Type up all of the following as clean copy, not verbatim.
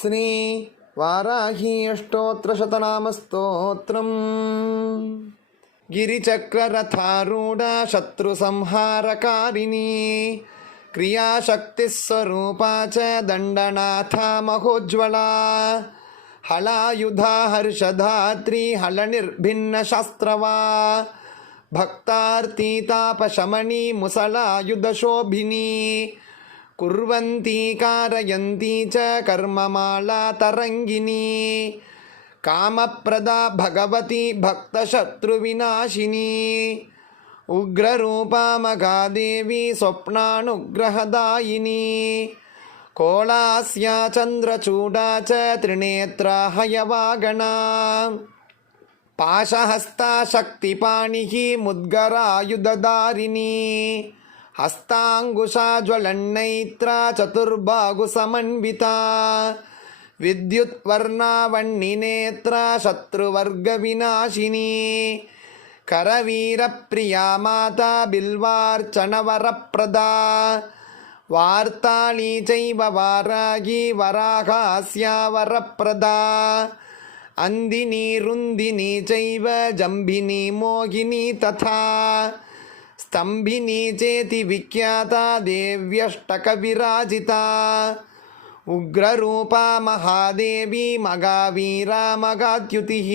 ಶ್ರೀ ವಾರಾಹಿ ಅಷ್ಟೋತ್ರ ಸ್ತೋತ್ರಂ. ಗಿರಿಚಕ್ರರಥಾರೂಢ ಶತ್ರು ಸಂಹಾರಕಾರಿಣಿ ಕ್ರಿಯಾಶಕ್ತಿ ಸ್ವರೂಪಾ ಚ ದಂಡನಾಥ ಮಹೋಜ್ವಲ. ಹಳಾಯುಧ ಹರ್ಷಧಾತ್ರಿ ಹಳನಿರ್ಭಿನ್ನ ಶಾಸ್ತ್ರವಾ ಭಕ್ತಾರ್ತೀತಾಪಶಮನಿ ಮುಸಲಾಯುಧ ಶೋಭಿನಿ. ಕುರ್ವಂತಿ ಕಾರಯಂತಿ ಚ ಕರ್ಮಮಾಲಾ ತರಂಗಿನಿ. ಕಾಮಪ್ರದ ಭಗವತಿ ಭಕ್ತಶತ್ರುವಿನಾಶಿನಿ. ಉಗ್ರರೂಪಾ ಮಗಾದೇವಿ ಸ್ವಪ್ನಾನುಗ್ರಹದಾಯಿನಿ. ಕೋಲಾಸ್ಯ ಚಂದ್ರಚೂಡಾ ಚ ತ್ರಿನೇತ್ರ ಹಯವಾಗಣ. ಪಾಶಹಸ್ತಾ ಶಕ್ತಿಪಾಣಿಃ ಮುದ್ಗರಾಯುಧಧಾರಿಣಿ. ಹಸ್ತಾಂಗುಷಾ ಜ್ವಲನ್ನೈತ್ರಾ ಚತುರ್ಬಾಹು ಸಮನ್ವಿತಾ. ವಿದ್ಯುತ್ವರ್ಣಾವಣ್ಣಿನೇತ್ರ ಶತ್ರುವರ್ಗ ವಿನಾಶಿನಿ. ಕರವೀರಪ್ರಿಯಾ ಮಾತಾ ಬಿಲ್ವಾರ್ಚನವರಪ್ರದಾ. ವಾರ್ತಾಳಿ ಚೈವ ವಾರಾಗಿ ವರಾಹಾಸ್ಯ ವರಪ್ರದಾ. ಅಂದಿನಿ ರುಂದಿನಿ ಚೈವ ಜಂಭಿನಿ ಮೋಹಿನಿ ತಥಾ. ಸ್ತಂಭಿನಿ ಚೇತಿ ವಿಖ್ಯಾತಾ ದೇವ್ಯಷ್ಟಕ ವಿರಾಜಿತಾ. ಉಗ್ರರೂಪಾ ಮಹಾದೇವಿ ಮಗಾವೀರ ಮಗಾದ್ಯುತಿಃ.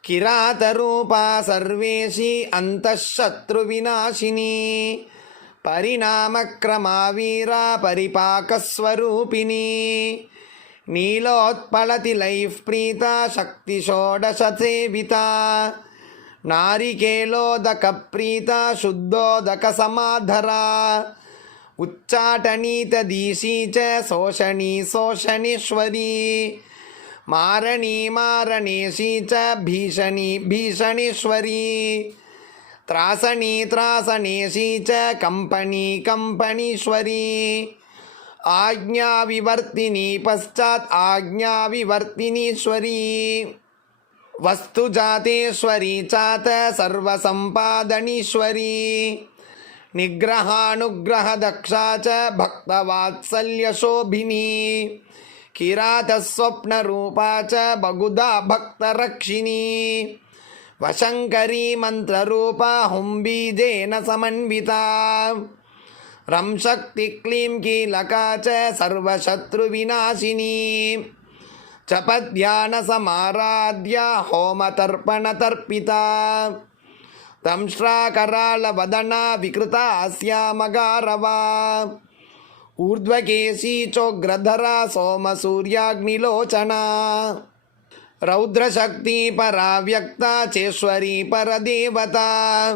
ಕಿರಾತರೂಪಾ ಸರ್ವೇಶಿ ಅಂತಃಶತ್ರುವಿನಾಶಿನಿ. ಪರಿಣಾಮಕ್ರಮಾ ವೀರ ಪರಿಪಾಕಸ್ವರೂಪಿಣಿ. ನೀಲೋತ್ಪಳತಿಲೈಃ ಪ್ರೀತಾ ಶಕ್ತಿ ಷೋಡಶ ಸೇವಿತಾ. ನಾರಿಕೇಲೋದಕ ಪ್ರೀತಾ ಶುದ್ಧೋದಕ ಸಮಾಧರಾ. ಉಚ್ಚಾಟನೀತದೀಶೀ ಚ ಶೋಷಣೀ ಶೋಷಣೀಶ್ವರಿ. ಮಾರಣೀ ಮಾರಣೇಶೀ ಚ ಭೀಷಣೀ ಭೀಷಣೀಶ್ವರಿ. ತ್ರಾಸಣೀ ತ್ರಾಸಣೇಶೀ ಚ ಕಂಪಣೀ ಕಂಪಣೀಶ್ವರಿ. ಆಜ್ಞಾವಿವರ್ತಿನಿ ಪಶ್ಚಾತ್ ಆಜ್ಞಾವಿವರ್ತಿನೀಶ್ವರಿ. ವಸ್ತುಜಾತೇಶ್ವರಿ ಚಾತ ಸರ್ವಸಂಪಾದನೀಶ್ವರಿ. ನಿಗ್ರಹಾನುಗ್ರಹದಕ್ಷಾ ಚ ಭಕ್ತವಾತ್ಸಲ್ಯಶೋಭಿನಿ. ಕಿರಾತಸ್ವಪ್ನರೂಪಾ ಚ ಬಹುಧಾ ಭಕ್ತರಕ್ಷಿಣಿ. ವಶಂಕರಿ ಮಂತ್ರರೂಪಾ ಹುಂಬೀಜೇನ ಸಮನ್ವಿತಾ. ರಂಶಕ್ತಿ ಕ್ಲೀಂ ಕೀಲಕಾ ಚ ಸರ್ವಶತ್ರುವಿನಾಶಿನಿ. ಚಪಧ್ಯಾನ ಸಮಾರಾಧ್ಯ ಹೋಮತರ್ಪಣತರ್ಪಿತಾ. ದಂಶ್ರಾಕರಾಳವದನ ವಿಕೃತಾ ಸ್ಯಾಮಗಾರವಾ. ಊರ್ಧ್ವಕೇಶಿ ಚೋಗ್ರಧರ ಸೋಮಸೂರ್ಯಾಗ್ನಿಲೋಚನಾ. ರೌದ್ರಶಕ್ತಿ ಪರಾವ್ಯಕ್ತ ಚೇಶ್ವರಿ ಪರದೇವತಾ.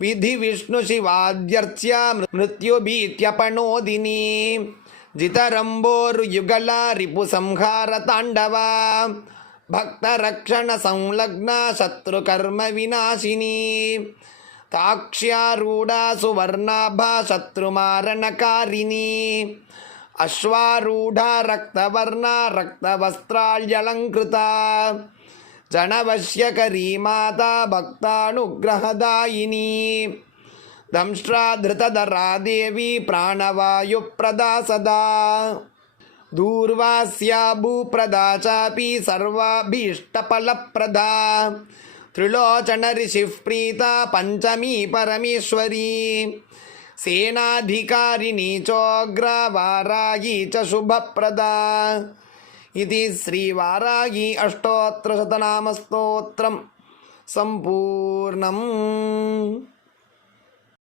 ವಿಧಿ ವಿಷ್ಣು ಶಿವಾದ್ಯರ್ಚ್ಯ ಮೃತ್ಯುಭೀತ್ಯಪಣೋದಿನಿ. ಜಿತರಂಬೋರುಯುಗಲ ರಿಪು ಸಂಹಾರ ತಾಂಡವ. ಭಕ್ತರಕ್ಷಣ ಸಂಲಗ್ನ ಶತ್ರುಕರ್ಮ ವಿನಾಶಿನಿ. ತಾಕ್ಷ್ಯಾರೂಢಾ ಸುವರ್ಣಾಭಾ ಶತ್ರುಮಾರಣಕಾರಿಣಿ. ಅಶ್ವಾರೂಢಾ ರಕ್ತವರ್ಣ ರಕ್ತವಸ್ತ್ರಾಳ್ಯಲಂಕೃತಾ. ಜನವಶ್ಯಕರೀ ಮಾತಾ ಭಕ್ತಾನುಗ್ರಹದಾಯಿನಿ. ದಂಶ್ರಾಧೃತಧರಾ ದೇವಿ ಪ್ರಾಣವಾಯುಪ್ರದಾ ಸದಾ. ದೂರ್ವಾಸ್ಯಾ ಭೂಪ್ರದಾ ಚಾಪಿ ಸರ್ವಾಭೀಷ್ಟಫಲಪ್ರದಾ. ತ್ರಿಲೋಚನ ಋಷಿಃ ಪ್ರೀತಾ ಪಂಚಮೀ ಪರಮೇಶ್ವರಿ. ಸೇನಾಧಿಕಾರಿಣಿ ಚೋಗ್ರ ವಾರಾಗಿ ಚ ಶುಭಪ್ರದಾ. ಇತಿ ಶ್ರೀ ವಾರಾಗಿ ಅಷ್ಟೋತ್ರ ಶತನಾಮ ಸ್ತೋತ್ರಂ ಸಂಪೂರ್ಣಂ.